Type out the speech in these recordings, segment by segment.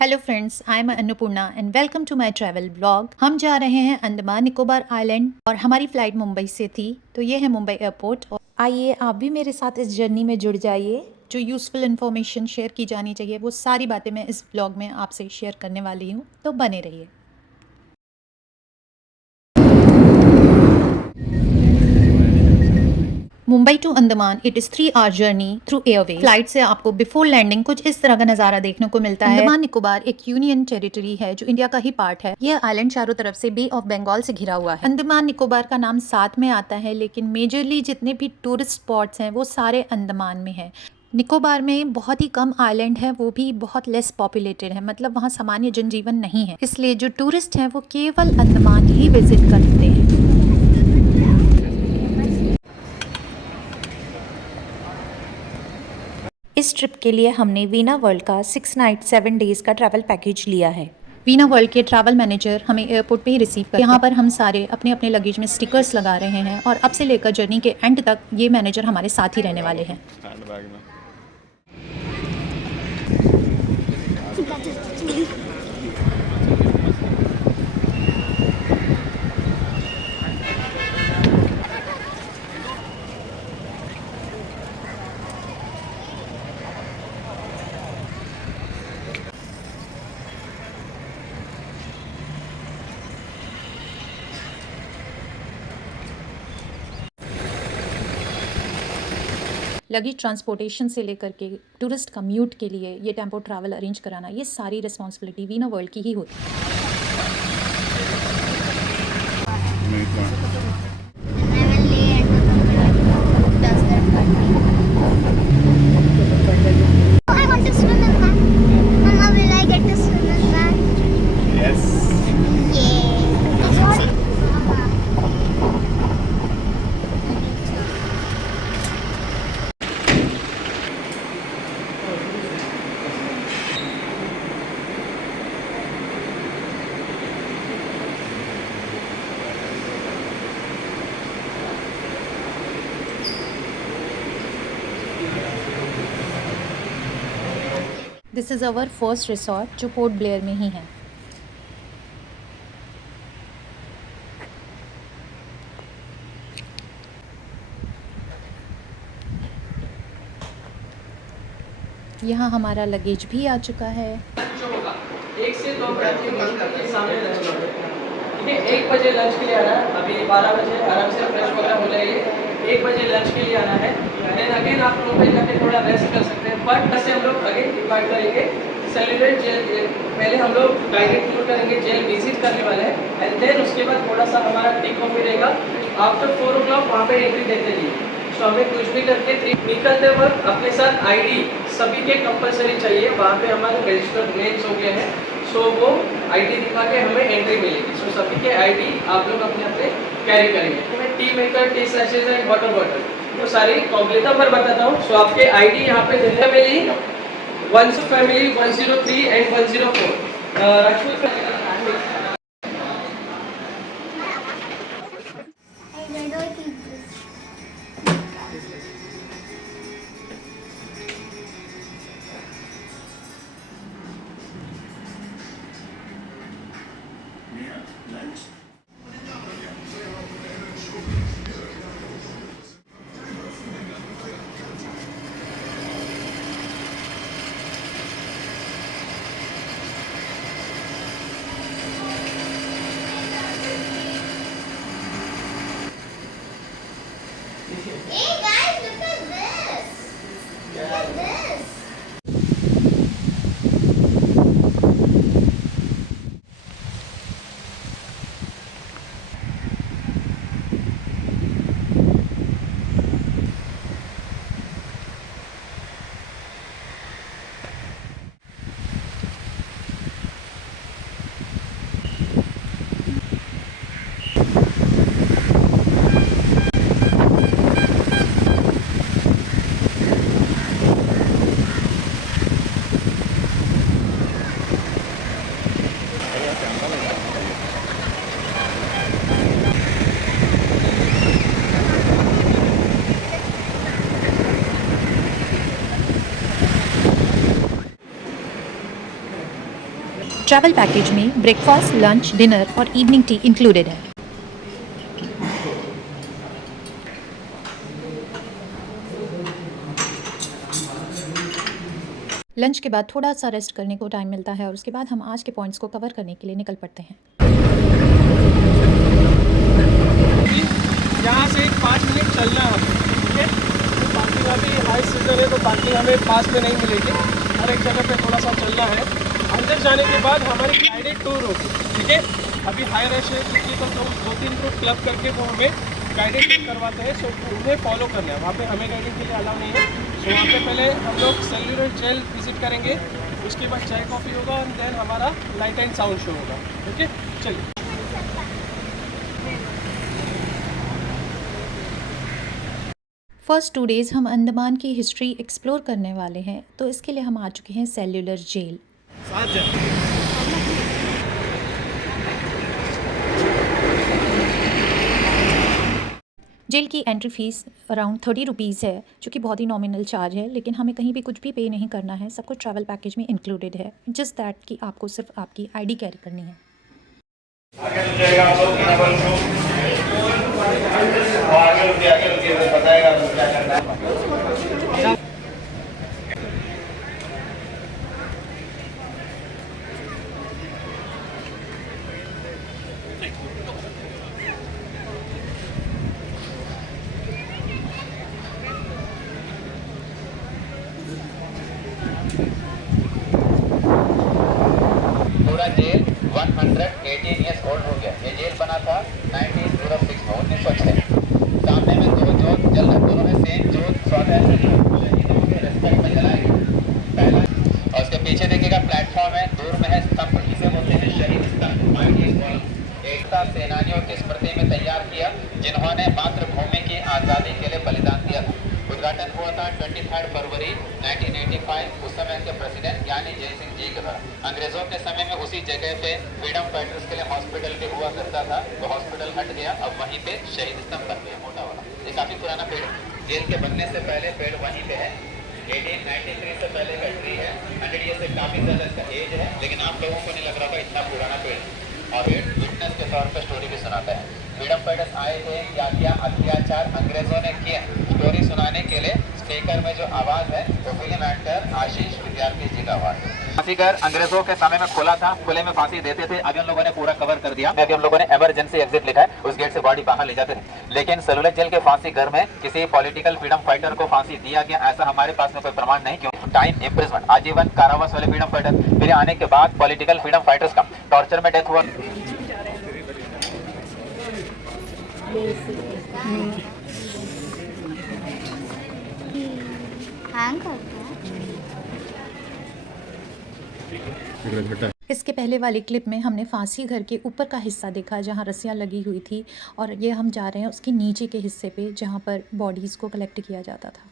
Hello friends, I am Annapurna and welcome to my travel blog. हम जा रहे हैं अंडमान निकोबार आइलैंड और हमारी फ़्लाइट मुंबई से थी, तो ये है मुंबई एयरपोर्ट। और आइए आप भी मेरे साथ इस जर्नी में जुड़ जाइए। जो यूज़फुल इन्फॉर्मेशन शेयर की जानी चाहिए वो सारी बातें मैं इस ब्लॉग में आपसे शेयर करने वाली हूँ, तो बने रहिए। Mumbai to Andaman it is 3 hour journey through airway. Flight से आपको बिफोर लैंडिंग कुछ इस तरह का नज़ारा देखने को मिलता है। अंडमान निकोबार एक यूनियन टेरिटरी है जो इंडिया का ही पार्ट है। यह आइलैंड चारों तरफ से बे ऑफ बंगाल से घिरा हुआ है। अंडमान निकोबार का नाम साथ में आता है, लेकिन मेजरली जितने भी टूरिस्ट स्पॉट्स हैं वो सारे अंडमान में हैं। निकोबार में बहुत ही कम आइलैंड है, वो भी बहुत लेस पॉपुलेटेड है, मतलब वहाँ सामान्य जनजीवन नहीं है, इसलिए जो टूरिस्ट हैं वो केवल अंडमान ही विजिट करते हैं। इस ट्रिप के लिए हमने वीना वर्ल्ड का 6 नाइट 7 डेज का ट्रैवल पैकेज लिया है। वीना वर्ल्ड के ट्रैवल मैनेजर हमें एयरपोर्ट पे ही रिसीव करते हैं। यहाँ पर हम सारे अपने अपने लगेज में स्टिकर्स लगा रहे हैं और अब से लेकर जर्नी के एंड तक ये मैनेजर हमारे साथ ही रहने वाले हैं। लगेज ट्रांसपोर्टेशन से लेकर के टूरिस्ट कम्यूट के लिए ये टेम्पो ट्रैवल अरेंज कराना, ये सारी रिस्पॉन्सिबिलिटी वीना वर्ल्ड की ही होती है। I want to swim in that. Mama, will I get to swim in that? Yes. Yeah. This is our first resort जो पोर्ट ब्लेयर में ही है। यहाँ हमारा लगेज भी आ चुका है। जो होगा 1 से 2 के सामने लंच होगा। ठीक है, 1 बजे लंच के लिए आना है। अभी 12 बजे आराम से फ्रेश वगैरह हो जाइए। 1 बजे लंच के लिए आना है। देन अगेन आप लोग पे जाके थोड़ा रेस्ट कर सकते हैं, बट जैसे हम लोग अगेन डिपार्ट करेंगे सेलुलर जेल। पहले हम लोग गाइडेड टूर करेंगे, जेल विजिट करने वाले हैं एंड देन उसके बाद थोड़ा सा हमारा टेक ऑफ रहेगा। आफ्टर 4 o'clock वहाँ पे एंट्री देते जाइए। सो हमें कुछ भी करके निकलते वक्त अपने साथ आईडी सभी के कंपलसरी चाहिए। वहाँ पे हमारे रजिस्टर्ड नेम्स हो गए हैं, सो वो आईडी दिखा के हमें एंट्री मिलेगी। सो सभी के आईडी आप लोग अपने अपने कैरी करेंगे। मैं टी मेकर, टी सैशेज एंड वाटर बॉटल तो सारी कॉम्प्लीट नंबर बताता हूँ। सो आपके आईडी यहाँ पे family 1 family 103 and 104 Rajput I don't eat this. Travel package में ब्रेकफास्ट, लंच, डिनर और इवनिंग टी इंक्लूडेड है। लंच के बाद थोड़ा सा रेस्ट करने को टाइम मिलता है और उसके बाद हम आज के पॉइंट्स को कवर करने के लिए निकल पड़ते हैं। यहाँ से 5 मिनट चलना है हमें, ठीक है। तो पार्किंग अभी हाई सीजन है तो पार्किंग हमें पास में नहीं मिलेगी, हर एक जगह पे थोड़ा सा चलना है। अंदर जाने के बाद हमारी गाइडेड टूर होगी, ठीक है। अभी हाई रश है क्योंकि तो हम 2-3 रूट क्लब करके वो हमें गाइडेड टूर करवाते हैं, सो उन्हें फॉलो करना है। वहाँ पे हमें गाइडिंग के लिए अलाउ नहीं है। सो वहाँ पे पहले हम लोग सेल्युलर जेल विजिट करेंगे, उसके बाद चाय कॉफ़ी होगा और देन हमारा लाइट एंड साउंड शो होगा, ओके। चलिए। फर्स्ट 2 डेज़ हम अंडमान की हिस्ट्री एक्सप्लोर करने वाले हैं, तो इसके लिए हम आ चुके हैं सेल्युलर जेल। साथ जाए। जेल की एंट्री फीस अराउंड 30 रुपीज़ है, जो कि बहुत ही नॉमिनल चार्ज है, लेकिन हमें कहीं भी कुछ भी पे नहीं करना है, सब कुछ ट्रैवल पैकेज में इंक्लूडेड है। जस्ट दैट कि आपको सिर्फ आपकी आईडी कैरी करनी है। आगे रुक जाएगा आप लोग डबल शो और आगे रुकिए बताएगा आपको क्या करना है। पूरा जेल 118 ईयर्स ओल्ड हो गया। ये जेल बना था 1906 में, 1906। सामने में 2 जोत जल रहे, दोनों में सेम जोत स्वागत रेस्पेक्ट में जलाएंगे पहला। और उसके पीछे देखिएगा प्लेटफॉर्म है, दूर में है स्तंभ, इसे बोलते हैं शहीद स्तंभ। एकता सेनानियों की स्मृति में तैयार किया जिन्होंने मातृभूमि की आज़ादी के लिए बलिदान दिया था। उद्घाटन हुआ था 23 फरवरी 1985। उस समय के प्रेसिडेंट यानी जय सिंह जी के द्वारा। अंग्रेजों के समय में उसी जगह पे फ्रीडम फाइटर्स के लिए हॉस्पिटल भी हुआ करता था, तो हॉस्पिटल हट गया, अब वहीं पे शहीद स्तंभ बन गया मोटा वाला। ये काफी पुराना पेड़, जेल के बनने से पहले पेड़ वहीं पे है। 1893 से पहले का ट्री है, 100 ईयर से काफी ज्यादा इसका एज है, लेकिन आप लोगों को नहीं लग रहा था इतना पुराना पेड़। और विटनेस के तौर पर स्टोरी भी सुनाता है। फ्रीडम फाइटर्स आए थे, क्या क्या अत्याचार अंग्रेजों ने किए, स्टोरी सुनाने के लिए स्पीकर में जो आवाज है वो फिल्म एक्टर आशीष विद्यार्थी जी का आवाज है। फांसी घर अंग्रेजों के समय में खुला था, खुले में फांसी देते थे। अभी हम लोगों ने पूरा कवर कर दिया। अभी हम लोगों ने इमरजेंसी एग्जिट लिखा है, उस गेट से बॉडी बाहर ले जाते थे। लेकिन सेलुलर जेल के फांसी घर में किसी पॉलिटिकल फ्रीडम फाइटर को फांसी दिया गया, ऐसा हमारे पास में कोई प्रमाण नहीं। क्यों? टाइम इम्प्रिजमेंट, आजीवन कारावास वाले फ्रीडम फाइटर, फिर आने के बाद पॉलिटिकल फ्रीडम फाइटर्स का टॉर्चर में डेथ हुआ। हैंग करता है। इसके पहले वाली क्लिप में हमने फांसी घर के ऊपर का हिस्सा देखा, जहां रस्सियां लगी हुई थी, और ये हम जा रहे हैं उसके नीचे के हिस्से पे, जहां पर बॉडीज़ को कलेक्ट किया जाता था।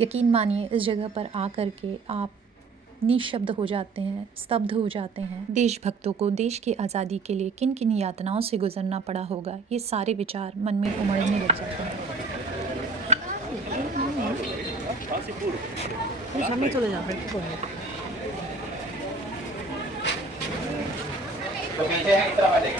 यकीन मानिए, इस जगह पर आ कर के आप निशब्द हो जाते हैं, स्तब्ध हो जाते हैं। देशभक्तों को देश की आज़ादी के लिए किन किन यातनाओं से गुजरना पड़ा होगा, ये सारे विचार मन में उमड़ने लग जाते हैं। तो पीछे है, इस तरफ आ जाएगी,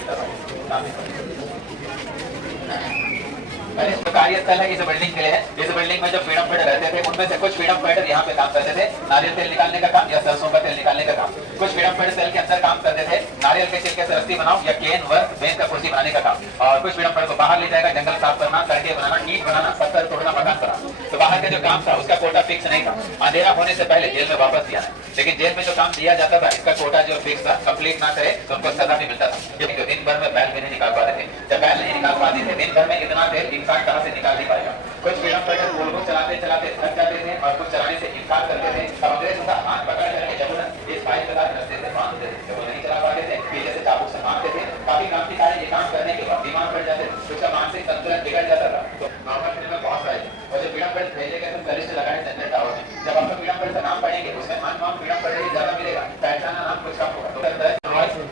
अरे कार्यस्थल है इस बिल्डिंग के लिए है। इस बिल्डिंग में जो फ्रीडम फाइटर रहते थे, उनमें से कुछ फ्रीडम फाइटर यहाँ पे काम करते थे, नारियल तेल निकालने का काम या सरसों का तेल निकालने का काम। कुछ फ्रीडम फाइटर सेल के अंदर काम करते थे, नारियल के छिलके से रस्सी बनाओ या केन वर्क बेंच का कुर्सी बनाने का काम। और कुछ फ्रीडम फाइटर को बाहर ले जाएगा, जंगल साफ करना, सड़कें बनाना, ईंट बनाना, पत्थर तोड़ना, मकान बनाना। तो बाहर का जो काम था उसका कोटा फिक्स नहीं था, अंधेरा होने से पहले जेल में वापस दिया है। लेकिन जेल में जो काम दिया जाता था, इसका कोटा जो फिक्स था, कंप्लीट ना करे तो उनको सजा भी मिलता था। क्योंकि दिन भर में बैल भी नहीं निकाल पाते थे। जब बैल नहीं निकाल पाते थे, दिन भर में इतना तेल इंसान कहाँ से निकाल नहीं पाएगा। कुछ फ्रीडम फाइटर गोल को चलाते चलाते थक जाते थे और कुछ चलाने से इनकार करते थे। अब अंग्रेज उनका हाथ पकड़ करके जबरन इस फाइल के साथ रस्ते से बांध देते थे। वो नहीं चला पाते थे, पीछे से चाबुक से मारते थे। काफी क्रांतिकारी ये काम करने के बाद बीमार पड़ जाते थे, उसका मानसिक संतुलन बिगड़ जाता था। तो नॉर्मल फिल्म में बहुत सारे और जो फ्रीडम फाइटर भेजे गए थे लिस्ट लगाए सेंटर टावर में। जब आप फ्रीडम फाइटर का नाम पढ़ेंगे उसमें अननोन फ्रीडम फाइटर ही ज्यादा मिलेगा, पहचाना नाम कुछ कम होगा। तो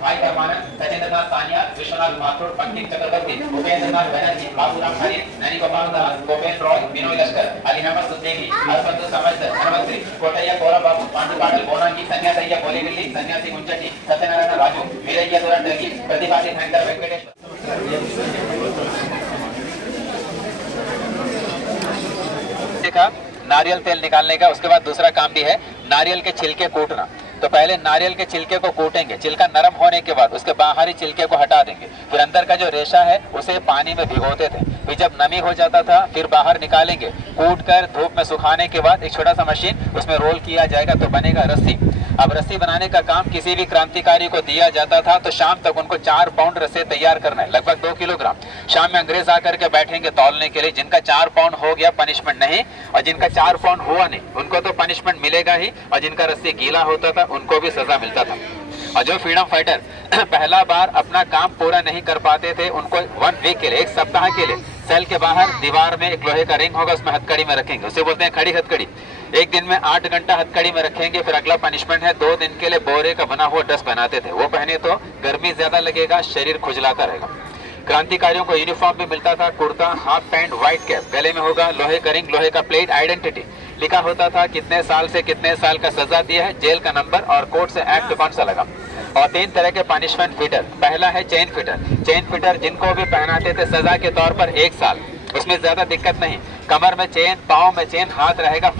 भाई परमानंद, सत्येंद्रनाथ सानिया, विश्वनाथ माथुर, पंडित चक्रवर्ती, उपेंद्रनाथ बनर्जी, बाबूराम हरी, नैनी गोपाल दास, गोपेंद्र रॉय, बिनोय लश्कर, अली अहमद सुद्दीकी, हरबंदु समर्थ, धनवंतरी, कोटैया कोरा बाबू, पांडु पाटल बोनांगी, सन्यासैया बोलीविल्ली, सन्यासी मुंचटी, सत्यनारायण राजू, वीरయ్య दुरंडगी, प्रतिभागी हैंकर वेंकटेश्वर। देखा नारियल तेल निकालने का। उसके बाद दूसरा काम भी है नारियल के छिलके कूटना। तो पहले नारियल के छिलके को कूटेंगे, छिलका नरम होने के बाद उसके बाहरी छिलके को हटा देंगे। फिर अंदर का जो रेशा है उसे पानी में भिगोते थे, फिर जब नमी हो जाता था फिर बाहर निकालेंगे, कूट कर धूप में सुखाने के बाद एक छोटा सा मशीन उसमें रोल किया जाएगा तो बनेगा रस्सी। अब रस्सी बनाने का काम किसी भी क्रांतिकारी को दिया जाता था तो शाम तक उनको 4 पाउंड रस्से तैयार करना है, लगभग 2 किलोग्राम। शाम में अंग्रेज आकर के बैठेंगे तौलने के लिए। जिनका 4 पाउंड हो गया पनिशमेंट नहीं, और जिनका 4 पाउंड हुआ नहीं उनको तो पनिशमेंट मिलेगा ही, और जिनका रस्सी गीला होता था उनको भी सजा मिलता था। और जो फ्रीडम फाइटर पहला बार अपना काम पूरा नहीं कर पाते थे उनको 1 वीक के लिए, 1 सप्ताह के लिए सेल के बाहर दीवार में एक लोहे का रिंग होगा, उसमें हथकड़ी में रखेंगे, उसे बोलते हैं खड़ी हथकड़ी। 1 दिन में 8 घंटा हथकड़ी में रखेंगे। फिर अगला पनिशमेंट है 2 दिन के लिए बोरे का बना हुआ ड्रेस बनाते थे, वो पहने तो गर्मी ज्यादा लगेगा, शरीर खुजलाता रहेगा। क्रांतिकारियों को यूनिफॉर्म भी मिलता था, kurta, half pant, white cap, गले में होगा लोहे का रिंग, लोहे का प्लेट, आइडेंटिटी लिखा होता था, कितने साल से कितने साल का सजा दिया है, जेल का नंबर और कोर्ट से एक्ट कौन सा लगा। और 3 तरह के पनिशमेंट फिटर। पहला है चेन फिटर। चेन फिटर जिनको भी पहनाते थे सजा के तौर पर 1 साल, उसमें ज्यादा दिक्कत नहीं, कमर में चेन, पाँव में चेन, हाथ रहेगा।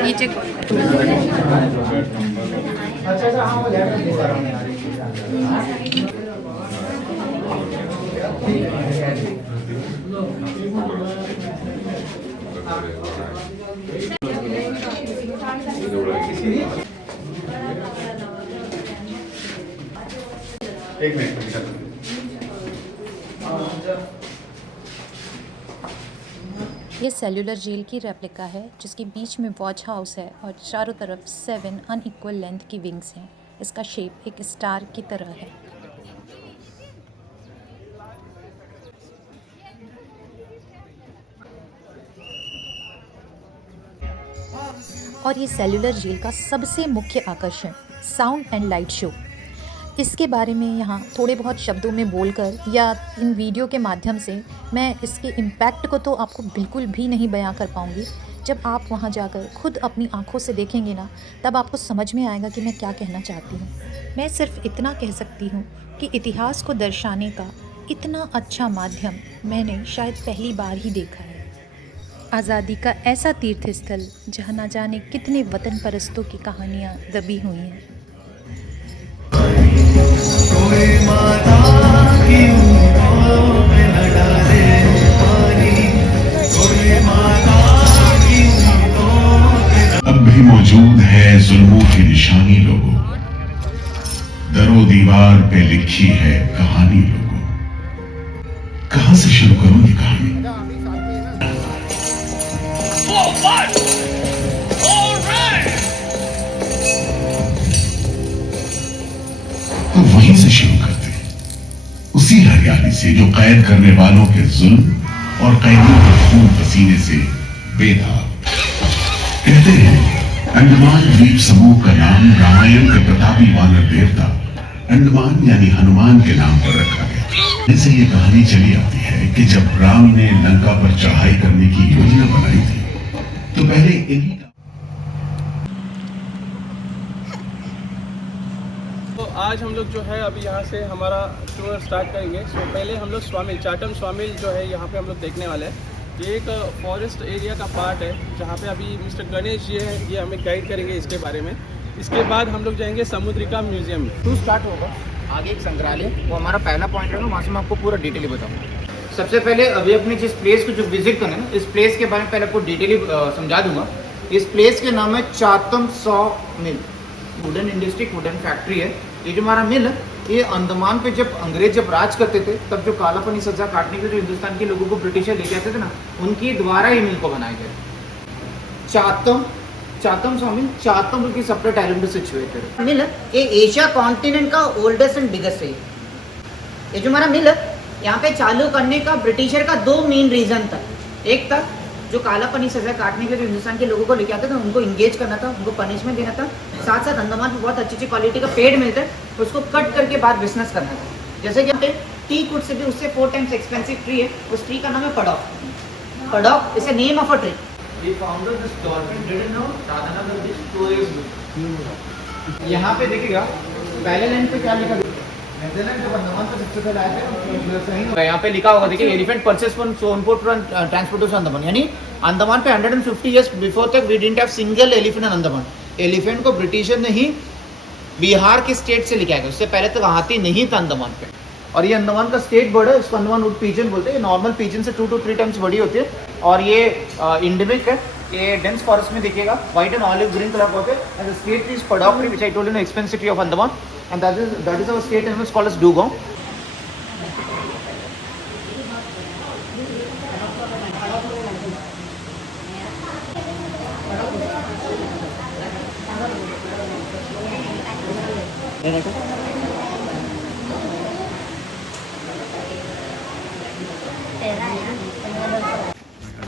नीचे एक मिनट। ये सेल्यूलर जेल की रेप्लिका है जिसके बीच में वॉच हाउस है और चारों तरफ 7 अनइक्वल लेंथ की विंग्स हैं। इसका शेप एक स्टार की तरह है। और ये सेल्यूलर जेल का सबसे मुख्य आकर्षण साउंड एंड लाइट शो। इसके बारे में यहाँ थोड़े बहुत शब्दों में बोलकर या इन वीडियो के माध्यम से मैं इसके इम्पैक्ट को तो आपको बिल्कुल भी नहीं बयां कर पाऊँगी। जब आप वहाँ जाकर खुद अपनी आँखों से देखेंगे ना, तब आपको समझ में आएगा कि मैं क्या कहना चाहती हूँ। मैं सिर्फ इतना कह सकती हूँ कि इतिहास को दर्शाने का इतना अच्छा माध्यम मैंने शायद पहली बार ही देखा है। आज़ादी का ऐसा तीर्थ स्थल जहाँ ना जाने कितने वतन परस्तों की कहानियाँ दबी हुई हैं। अब भी मौजूद है जुल्मों की निशानी लोगों, दरो दीवार पे लिखी है कहानी लोगों। कहां से शुरू करूं ये कहानी? तो वहीं से शुरू करते, उसी हरियाली से जो कैद करने वालों के जुल्म और कैदियों के खून पसीने से बेदाग। कहते हैं अंडमान द्वीप समूह का नाम रामायण के प्रतापी वानर देवता अंडमान यानी हनुमान के नाम पर रखा गया। इससे ये कहानी चली आती है कि जब राम ने लंका पर चढ़ाई करने की योजना बनाई थी तो पहले इन्हीं आज हम लोग जो है अभी यहाँ से हमारा टूर स्टार्ट करेंगे। सो पहले हम लोग स्वामिल, चाटम स्वामिल जो है यहाँ पे हम लोग देखने वाले हैं। ये एक फॉरेस्ट एरिया का पार्ट है जहाँ पे अभी मिस्टर गणेश जी है, ये हमें गाइड करेंगे इसके बारे में। इसके बाद हम लोग जाएंगे समुद्रिका म्यूजियम में। टूर स्टार्ट होगा आगे एक संग्रहालय, वो हमारा पहला पॉइंट है, वहाँ से मैं आपको पूरा डिटेली बताऊँगा। सबसे पहले अभी अपने जिस प्लेस को जो विजिट करना है, इस प्लेस के बारे में पहले आपको डिटेली समझा दूंगा। इस प्लेस के नाम है चातम सॉ मिल, वुडन इंडस्ट्री, वुडन फैक्ट्री है। ये जो हमारा मिल है, ये अंडमान पे जब अंग्रेज जब राज करते थे, तब जो कालापनी सजा काटने के लिए जो हिंदुस्तान के लोगों को ब्रिटिशर लेके आते थे ना, उनके द्वारा ये मिल को बनाया गया। चातम सॉ मिल, चातम की सेपरेट आइलैंड पे सिचुएटेड मिल, ये एशिया कॉन्टिनेंट का ओल्डेस्ट एंड बिगेस्ट है। ये जो हमारा मिल है, यहाँ पे चालू करने का ब्रिटिशर का 2 मेन रीजन था। एक था जो कालापनी सजा काटने के लिए हिंदुस्तान के लोगों को लेके आते थे, उनको इंगेज करना था, उनको पनिशमेंट देना था। साथ साथ अंडमान में बहुत अच्छी क्वालिटी का पेड़ मिलता है, उसको कट करके बाद बिजनेस करना था। जैसे कि यहाँ पे टी कुड से भी उससे 4 टाइम्स एक्सपेंसिव ट्री है, उस ट्री का नाम है padauk. Padauk is a name of a tree. We found this dolphin dead in Radhanagar beach 2 years ago. यहाँ पे देखिएगा पहले लाइन पे क्या लिखा है, नेदरलैंड जब अंडमान पे सबसे पहले आए थे, यहाँ पे लिखा होगा, देखिए, elephant purchase from Sonpur transport to Andaman. यानी अंडमान पे 150 इयर्स बिफोर तक we didn't have single elephant in Andaman. Elephant को ब्रिटिशर ने ही बिहार के स्टेट से लेके आया, उससे पहले तक हाथी नहीं था अंडमान पे। और ये अंडमान का स्टेट बर्ड है, इसको अंडमान वुड पिजन बोलते हैं। ये नॉर्मल पिजन से 2 to 3 टाइम्स बड़ी होती है, और ये इंडेमिक है। ये डेंस फॉरेस्ट में देखिएगा, white and olive green colour का है। And the state tree is padauk tree, which I told you in expensive city of Andaman, and that is our state animal called as dugong.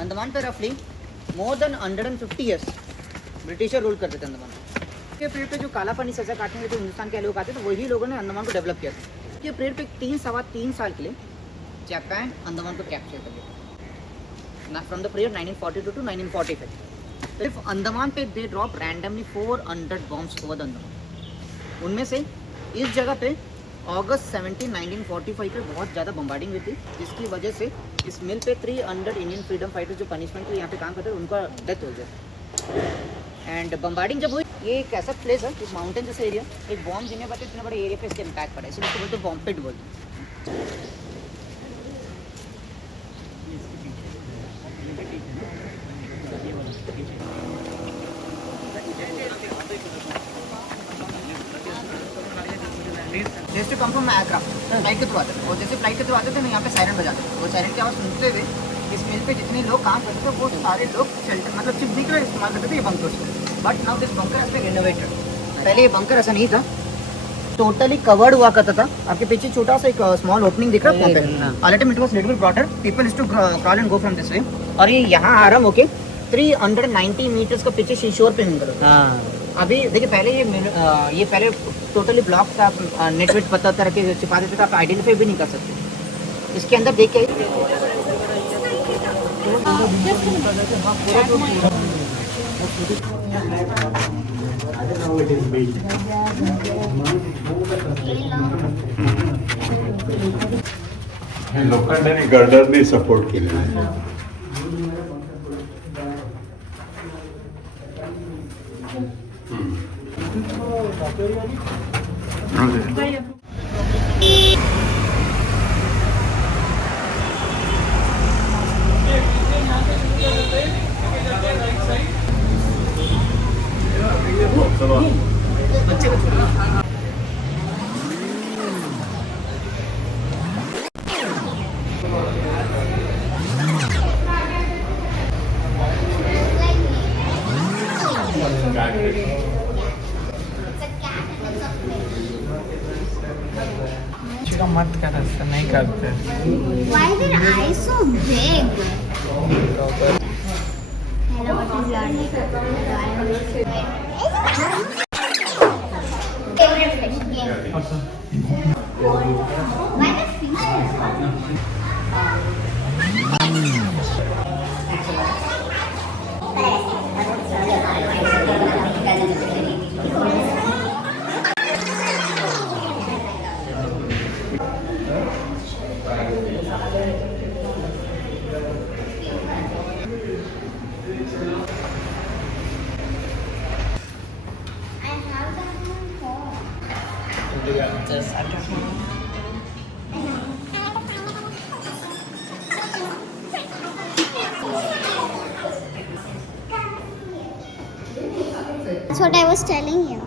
Andaman पे रफली more than 150 years Britisher rule करते थे अंडमान के पेड़ पे। जो कालापनी सजा काटने के लिए हिंदुस्तान के लोग आते थे, वही लोगों ने अंडमान को डेवलप किया था। ये पेड़ पे 3 साल के लिए जापान अंडमान को कैप्चर कर लिया फ्रॉम द पीरियड 1942 to 1945। सिर्फ अंडमान पे they drop randomly 400 bombs over the Andaman. उनमें से इस जगह पे अगस्त 17, 1945 पे बहुत ज़्यादा बम्बार्डिंग हुई थी, जिसकी वजह से इस मिल पे 300 इंडियन फ्रीडम फाइटर्स जो पनिशमेंट के लिए यहाँ पे काम करते हैं, उनका डेथ हो गया। एंड बम्बार्डिंग जब हुई, ये एक ऐसा प्लेस है, एक माउंटेन जैसा एरिया, एक बॉम्ब गिरने पर इतने बड़े एरिया पे इसके इम्पैक्ट पड़ा है, इसलिए इसको बोलते हैं बॉम्ब पिट बोलते हैं। Just to come from aircraft, flight के थ्रू आते थे, और जैसे फ्लाइट के थ्रू आते थे ना, यहाँ पे सायरन बजाते थे। वो सायरन की आवाज़ सुनते हुए इस मिल पे जितने लोग काम करते थे, वो सारे लोग शेल्टर मतलब चिपनी के लिए इस्तेमाल करते थे ये बंकर्स को। But now this bunker has been renovated. पहले ये बंकर ऐसा नहीं था, टोटली कवर्ड हुआ करता था। आपके पीछे छोटा सा एक स्मॉल ओपनिंग दिख रहा है, already it was little broader, people is to crawl and go from this way. और ये यहाँ आराम होके 390 मीटर्स का पीछे शीशोर पे निकल। अभी देखिए, पहले ये पहले टोटली ब्लॉक था, नेटवर्क पता तरह के छिपा देते थे, आप आइडेंटिफाई भी नहीं कर सकते। इसके अंदर देख के लोखंडाने गर्डरने सपोर्ट केलेला आहे. मत कर, ऐसा नहीं करते। Why is their eyes so big? Hello, what is your name? Favorite fish game. Why the fish? lobsters. I'm talking. That's what I was telling you.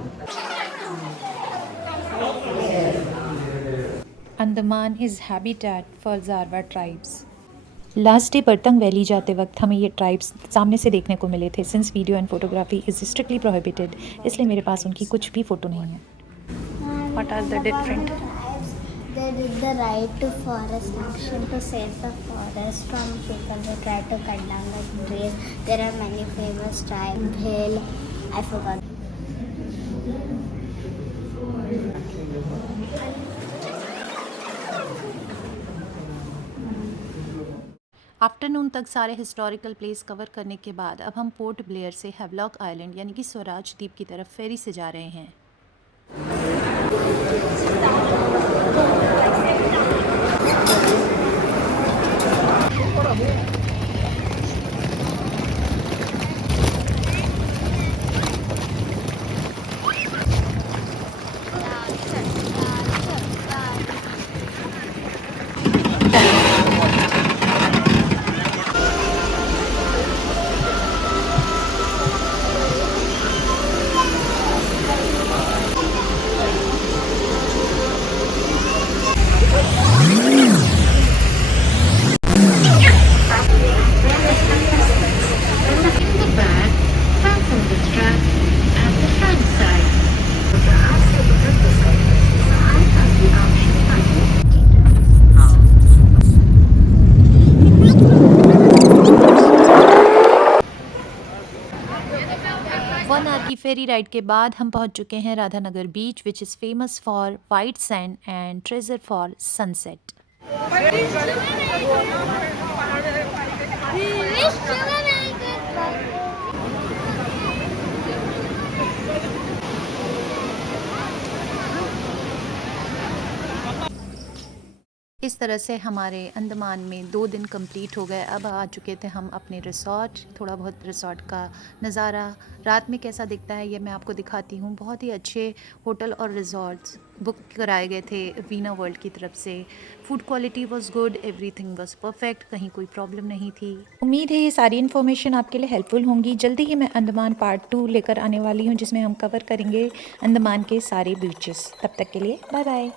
Andaman is habitat for Jarawa tribes. Last day Baratang valley जाते वक्त हमें ये tribes सामने से देखने को मिले थे। Since video and photography is strictly prohibited, इसलिए मेरे पास उनकी कुछ भी फ़ोटो नहीं है। What are the different? They did the right to forest action to save the forest from people who try to cut down the trees. There are many famous tribes. Bhel, I forgot. Afternoon तक सारे historical place cover करने के बाद अब हम port Blair से Havelock island यानी कि स्वराज द्वीप की तरफ फेरी से जा रहे हैं। की फेरी राइड के बाद हम पहुंच चुके हैं Radhanagar beach, which is famous for white sand and treasure for sunset. इस तरह से हमारे अंडमान में 2 दिन कंप्लीट हो गए। अब आ चुके थे हम अपने रिसॉर्ट। थोड़ा बहुत रिसॉर्ट का नज़ारा रात में कैसा दिखता है ये मैं आपको दिखाती हूँ। बहुत ही अच्छे होटल और रिसॉर्ट्स बुक कराए गए थे वीना वर्ल्ड की तरफ से। Food quality was good, everything was perfect, कहीं कोई प्रॉब्लम नहीं थी। उम्मीद है ये सारी इन्फॉर्मेशन आपके लिए हेल्पफुल होंगी। जल्दी ही मैं अंडमान पार्ट 2 लेकर आने वाली हूँ, जिसमें हम कवर करेंगे अंडमान के सारे बीचेस। तब तक के लिए बाय बाय।